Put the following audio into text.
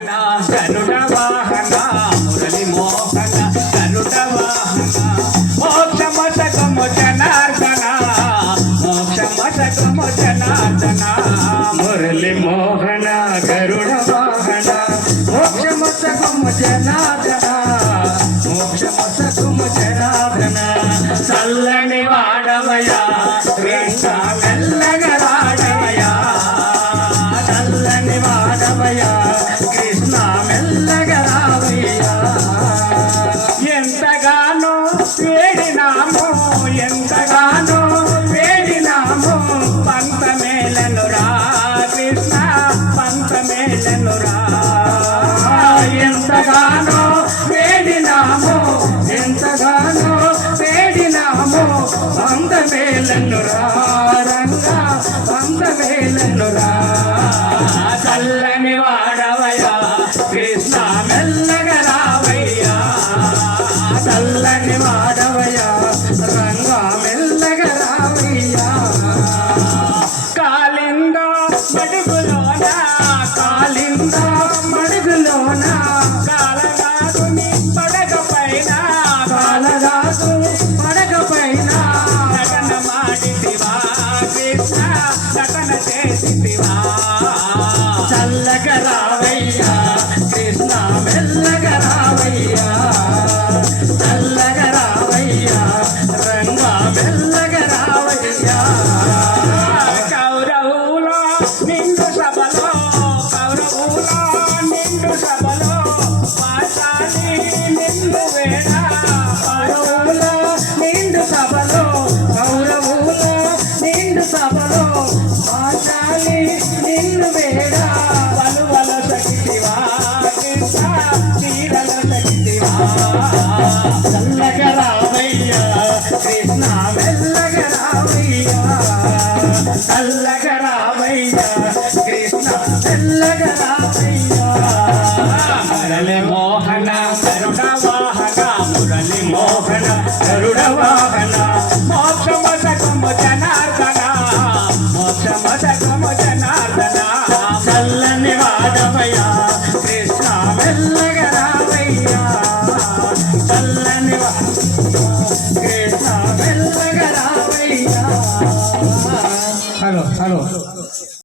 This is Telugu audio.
గరుడ వాహన మురళి మోహన గరుడ వాహన మోక్షమసకము జనార్దన మోక్షమసకము జనార్దన మురళి మోహన గరుడ వాహన మోక్షమసకము జనార్దన మోక్షమసకము జనార్దన చల్లని వాడవయా కృష్ణ మెల్లగా రాడవయా చల్లని వాడవయా కృష్ణ మెల్లగా రావయ్యా ఎంతగానో వేడినామో ఎంతగానో వేడినామో పంతమేలను రా కృష్ణ పంతమేలను రా ఎంతగానో వేడినామో ఎంతగానో వేడినామో పంతమేలను రా రంగా పంతమేలను రా చల్లని వాడవయ్యా కృష్ణ మెల్లగా రావయ్యా చల్లని వాడవయ్యా రంగా మెల్లగా రావయ్యా కాలిందో మడుగులోన కాలిందో మడుగులోన కాలరాజుని పడగ పైన కాలరాజు పడగ పైన నటన మాడితివా కృష్ణ నటన చేసితివా చల్లగా రావయ్యా కృష్ణ మెల్లగా రావయ్యా చల్లగా రావయ్యా రంగా మెల్లగా రావయ్యా కౌరవులో నిండు సభలో కౌరవులో నిండు సభలో పాశాలి నిండు వేళ కౌరవులో నిండు సభలో కౌరవులో నిండు సభలో పాశాలి నిన్ను వేళ వలువల శక్తివా కృష్ణ తీరల శక్తివా చల్లగా రావయ్యా కృష్ణ మెల్లగా రావయ్యా చల్లగా రావయ్యా కృష్ణ మెల్లగా రావయ్యా మురళి మోహన గరుడ వాహన మురళి మోహన గరుడ వాహన మోక్షమసకము జనార్దన మోక్షమసకము జనార్దన చల్లని వాడవయ్యా కృష్ణ మెల్లగా